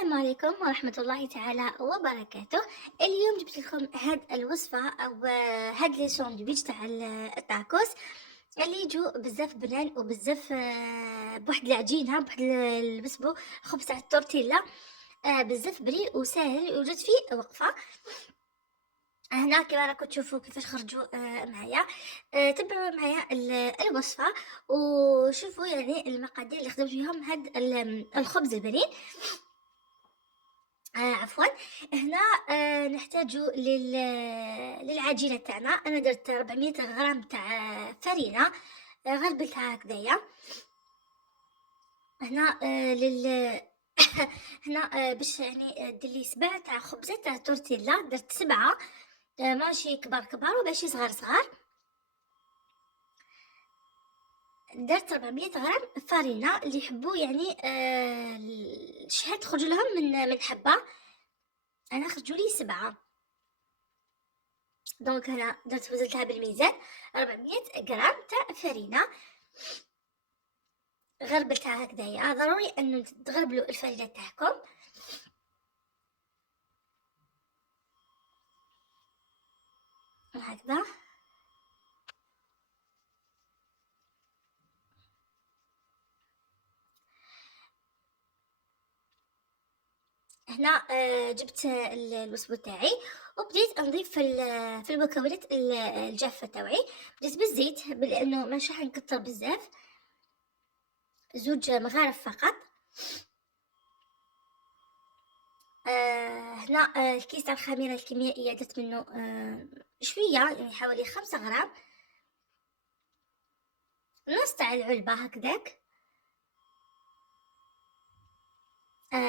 السلام عليكم ورحمة الله تعالى وبركاته. اليوم جبت لكم هاد الوصفة أو هاد لي ساندويتش تاع التاكوس اللي يجوا بزاف بنان وبزاف بواحد العجينة بواحد البسبو الخبز تاع التورتيلا. بزاف بريء وسهل وجات فيه وقفة. هنا كما راكم تشوفوا كيفاش خرجوا معايا. تبعوا معايا الوصفة وشوفوا يعني المقادير اللي خدمت بهم هاد الخبز البنين. عفوا. هنا نحتاج للعجينة تاعنا. انا درت 400 غرام تاع فرينة، غربلتها هكذايا. هنا هنا باش يعني دير لي 7 تاع خبزات تاع تورتيلا، درت 7 ماشي كبار كبار وماشي صغار صغار. درت 400 غرام فرينة اللي يحبوا يعني الشحال تخرج لهم من حبة. انا خرجوا لي 7، دونك هنا درت وزنتها بالميزان 400 غرام تاع فرينة. غربلتها هكذايا، ضروري انو تغربلوا الفرينة تاعكم. هكذا هنا جبت الوصفة تاعي وبديت نضيف في المكونات الجافة تاوعي. بديت بالزيت لانه ماشي حنكتر بزاف، 2 مغارف فقط. هنا الكيس تاع الخميرة الكيميائية درت منه شوية، يعني حوالي 5 غرام، نص تاع العلبة هكذاك.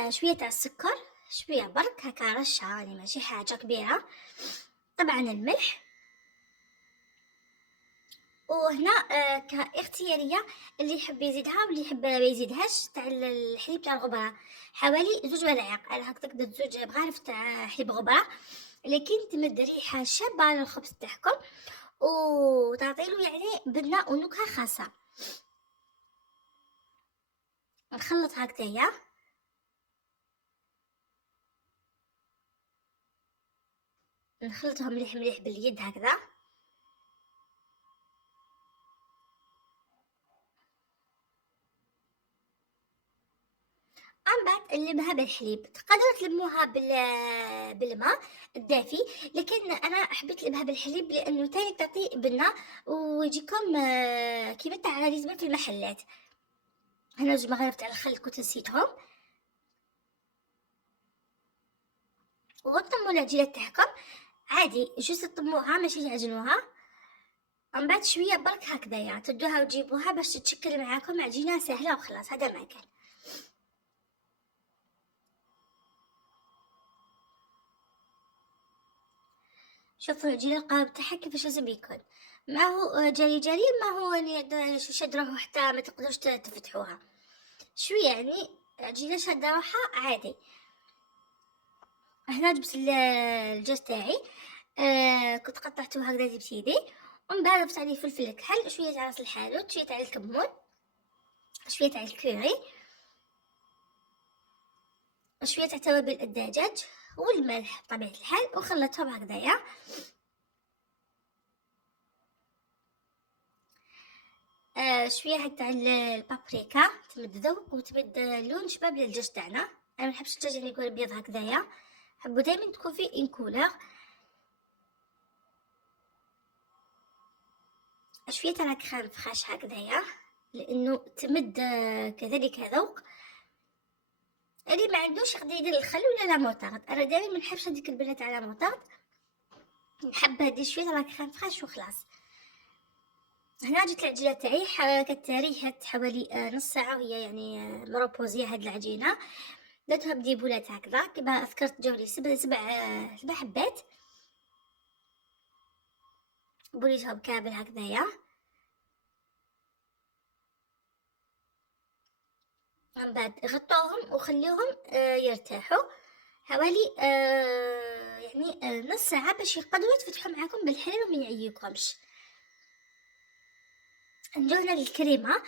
شوية تاع السكر، شوية برك هكا رشة، يعني ماشي حاجة كبيرة. طبعا الملح. وهنا كاختيارية، اللي يحب يزيدها واللي يحب ما يزيدهاش، تاع الحليب تاع الغبرة حوالي 2 ملاعق. على هكذاك درت 2 مغارف تاع حليب غبرة، لكن تمد ريحة شابة للخبز تاعكم وتعطيلو يعني بنة ونكهة خاصة. نخلط هكذايا. نخلطهم مليح مليح باليد هكذا. من بعد نلمها بالحليب. تقدروا تلموها بالماء الدافي، لكن انا حبيت نلمها بالحليب لانه تاني تعطي بنة ويجيكم كيما تاع لازم في المحلات. هنا 2 مغارف تاع الخل كنت نسيتهم. وطموا العجينة تاعكم عادي، جوست طموها ماشي تعجنوها. من بعد شويه برك هكذايا تدوها وتجيبوها باش تتشكل معاكم عجينه سهله وخلاص. هذا ما كان. شوفوا العجينه القالب تاعها كيفاش لازم يكون، ما هو جالي جالي، ما هو يعني شدروه حتى ما تقدروش تفتحوها. شويه يعني عجينه شاده روحها عادي. هنا جبت الجاز تاعي، كنت قطعته هكذا جبت يدي. ومن بعد ضفت عليه فلفل كحل، شويه تاع راس الحانوت، شويه تاع الكمون، شويه تاع الكوري، وشويه تاع توابل الدجاج والملح بطبيعه الحال، وخلطتهم هكذايا. شويه هاك تاع البابريكا، تمد ذوق وتمد لون شباب للدجاج تاعنا. انا منحبش الدجاج اللي يكون ابيض هكذايا، حبو دائما تكون فيه اون كولور. شويه تاع كريم فريش هكذايا لانه تمد كذلك ذوق. اللي ما عندوش يقدر يدير الخل ولا لا موطارد. انا دائما منحبش هذيك البنه تاع لا موطارد، نحب هذه شويه تاع كريم فريش وخلاص. هنا جت العجينه تاعي كانت ريحه حوالي نص ساعه وهي يعني مروبوزيه هاد العجينه. درتها بدي بولات هكذا كما ذكرت، جاولي 7 حبات، بوليتهم كامل هكذايا. من بعد غطوهم وخليهم يرتاحوا حوالي يعني نص ساعة باش يقدروا يتفتحوا معاكم بالحلال وما يعيوكمش. نجو هنا للكريمة.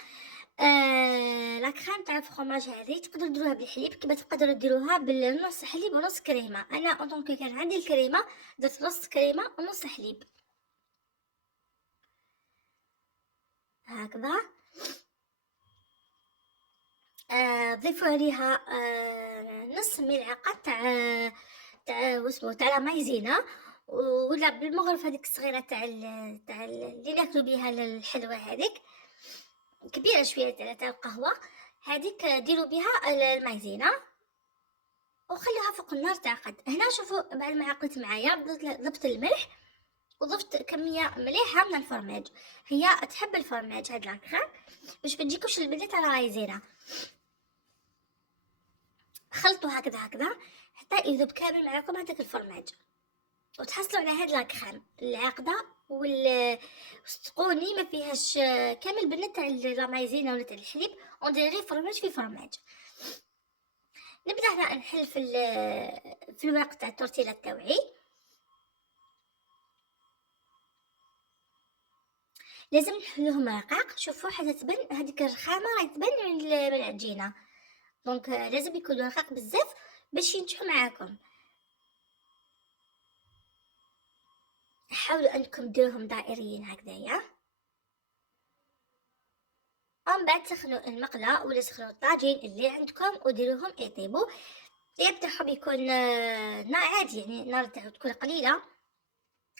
لا كريم تاع الفرomاج هذه تقدروا ديروها بالحليب كما تقدروا ديروها بالنص حليب ونص كريمه. انا ان طونك كان عندي الكريمه درت نص كريمه ونص حليب هكذا. ضيفوا عليها نص ملعقه تاع واسمو تاع لا مايزينا، ولا بالمغرف هذيك الصغيره تاع اللي ناكلو بها الحلوه هذيك كبيره شويه تاع القهوه هذيك، ديروا بها المايزينا وخليها فوق النار تعقد. هنا شوفوا بعد ما عقدت معايا ضفت الملح وضفت كميه مليحه من الفرماج. هي تحب الفرماج هاد لاكريم باش ما تجيكوش البنه تاع المايزينا. خلطوا هكذا حتى يذوب كامل معاكم هذاك الفرماج، وتحصلوا على هاد لاكريم العاقده وصدقوني ما فيهاش كامل بنه تاع لا مايزينا ولا تاع الحليب، وندير غير فرماج في فرماج. نبدا هنا نحل في الورق تاع التورتيلا تاوعي. لازم نحلوهم رقاق. شوفوا حتى تبان هذيك الرخامه راهي تبان من العجينه، دونك لازم يكونوا رقاق بزاف باش ينجحوا معاكم. حاولوا انكم ديروهم دائريين هكذايا. ومن بعد سخنوا المقله ولا سخنوا الطاجين اللي عندكم وديروهم يطيبوا. الطياب تاعهم يكون نار عادي، يعني النار تاعو تكون قليله،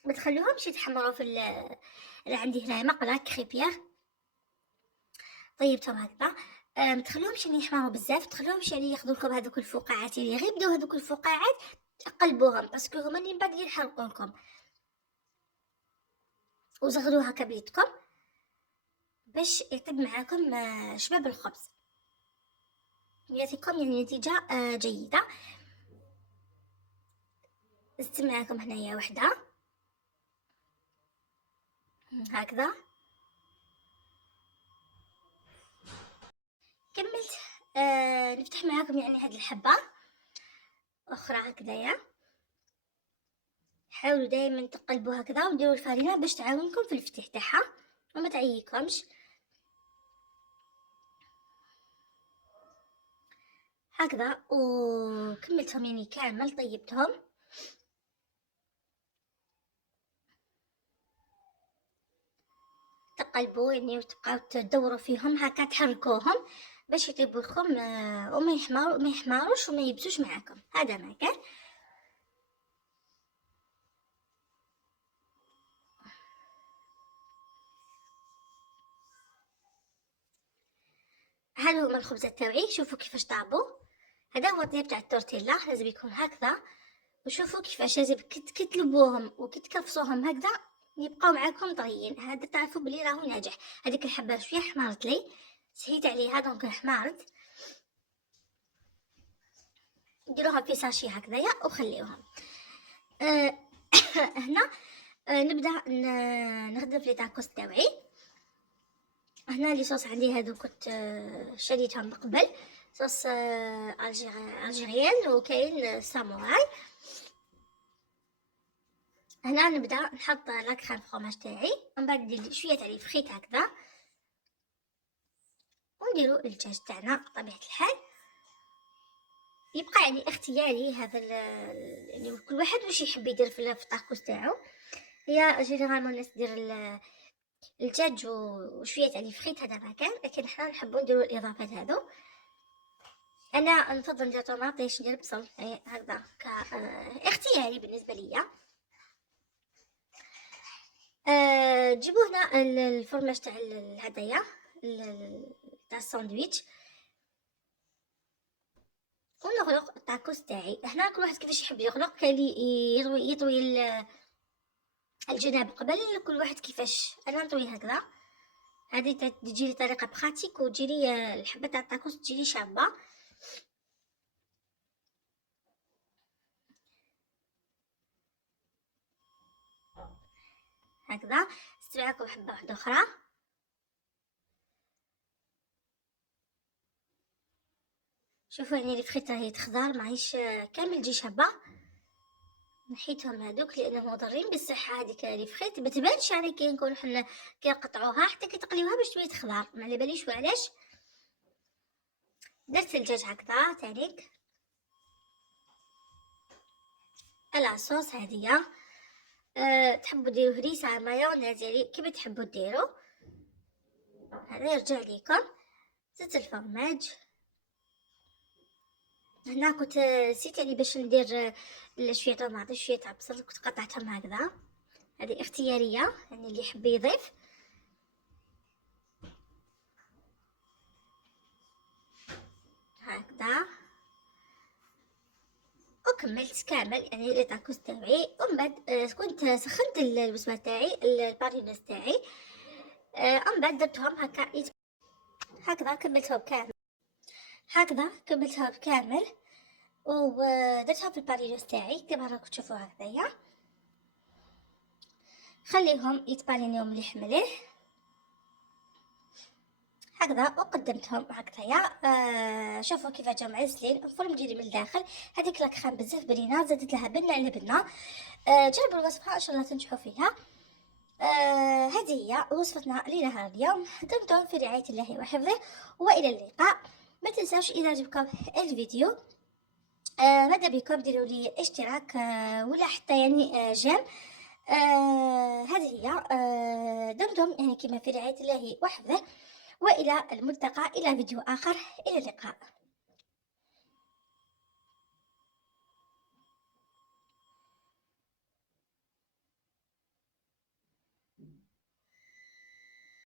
ما تخلوهمش يتحمروا في انا عندي هنا مقله كريبيير طيبتهم هكذا. ما تخلوهمش يعني يحمروا بزاف، تخلوهمش يعني ياخذوا لكم هذوك الفقاعات اللي غير يبداو هذوك الفقاعات قلبوهم باسكو هما اللي من بعد يحرقوا لكم. وزغلوها كبيدكم باش يطيب معاكم شباب الخبز، يعطيكم يعني نتيجه جيده. زدت معاكم هنايا وحده هكذا. كملت نفتح معاكم يعني هاد الحبه اخرى هكذايا. حاولوا دائما تقلبوا هكذا وديروا الفرينه باش تعاونكم في الفتح تاعها وما تعييكمش هكذا. وكملتهم يعني كامل طيبتهم. تقلبوا يعني وتبقاو تدوروا فيهم هكا تحركوهم باش يطيبوا لكم وما يحمروش وما يبسوش معاكم. هذا ما كان. هذا هما الخبزات تاوعي. شوفوا كيفاش طابوا. هذا هو الطياب تاع التورتيلا، لازم يكون هكذا. وشوفوا كيفاش لازم كتلبوهم وكتكفصوهم هكذا يبقاو معاكم طريين. هذا تعرفوا بلي راهو ناجح. هذيك الحبه شويه حمارت لي، سهيت عليها دونك حمارت. ديروها في ساشي هكذايا وخليوهم. هنا نبدا نخدم في تاكوس تاوعي. هنا لي صوص عندي هادو كنت شريتهم من قبل، صوص الجيريان وكاين ساموراي. هنا نبدا نحط لاكريم فرomاج تاعي، ومن بعد ندير شويه تاع فريت هكذا، ونديرو الدجاج تاعنا بطبيعه الحال. يبقى يعني اختياري هذا يعني كل واحد واش يحب يدير في الطاكوس تاعو. هي جينيرالمون الناس دير الدجاج وشويه تاع فريت هذا ما كان، لكن حنا نحبو نديرو الاضافات هذو. انا نفضل ندير طوماطيش ندير بصل هكذا اختياري بالنسبه ليا. جيبوا هنا الفرماج تاع هدايا تاع الساندويتش ونغلق الطاكوس تاعي. هنا كل واحد كيفاش يحب يغلق، كاين اللي يطوي الجناب قبل، كل واحد كيفاش. انا نطوي هكذا، هذه تجيلي طريقه براتيك وتجيلي الحبه تاع الطاكوس تجيلي شابه. هكذا نستمعكم حبه واحده اخرى. شوفوا يعني الفخيط راهي تخضر ماهيش كامل تجي شابه. نحيتهم هادوك لانهم مضرين بالصحه. هذيك اللي في خيط ما تبانش يعني كي نكونوا حنا كنقطعوها حتى كي تقليوها بشويه خضار، ما على باليش وعلاش. درت الدجاج هكذا تانيك. الصوص هادية تحبوا ديروا هريسه مايونيز يعني كيما تحبوا ديروا. هذا يرجع ليكم. زيت الفرماج. هنا كنت نسيت يعني باش ندير شويه طماطم شويه تاع بصل، كنت قطعتهم هكذا. هذه اختياريه يعني اللي يحب يضيف. هكذا وكملت كامل يعني لي طاكوس تاعي. ومن بعد كنت سخنت الوسبه تاعي البارينوس تاعي. ومن بعد درتهم هكا هكذا كملتهم كامل. هكذا كملتها بكامل ودرتها في البارينوس تاعي كما راكم تشوفوا هكذايا. خليهم يتبالينيو مليح مليح هكذا. وقدمتهم هكذايا. شوفوا كيف جاو معزلين. الفرن ديالي من الداخل. هذيك لاكخام بزاف بنينه، زدت لها بنه على بنه. جربوا الوصفه ان شاء الله تنجحوا فيها. هذه هي وصفتنا لنهار اليوم. دمتم في رعايه الله وحفظه والى اللقاء. ما تنساوش اذا عجبكم الفيديو ماذا بكم ديروا لي اشتراك ولا حتى يعني جيم. هذه هي. دمتم يعني كما في رعاية الله وحفظه والى الملتقى الى فيديو اخر. الى اللقاء.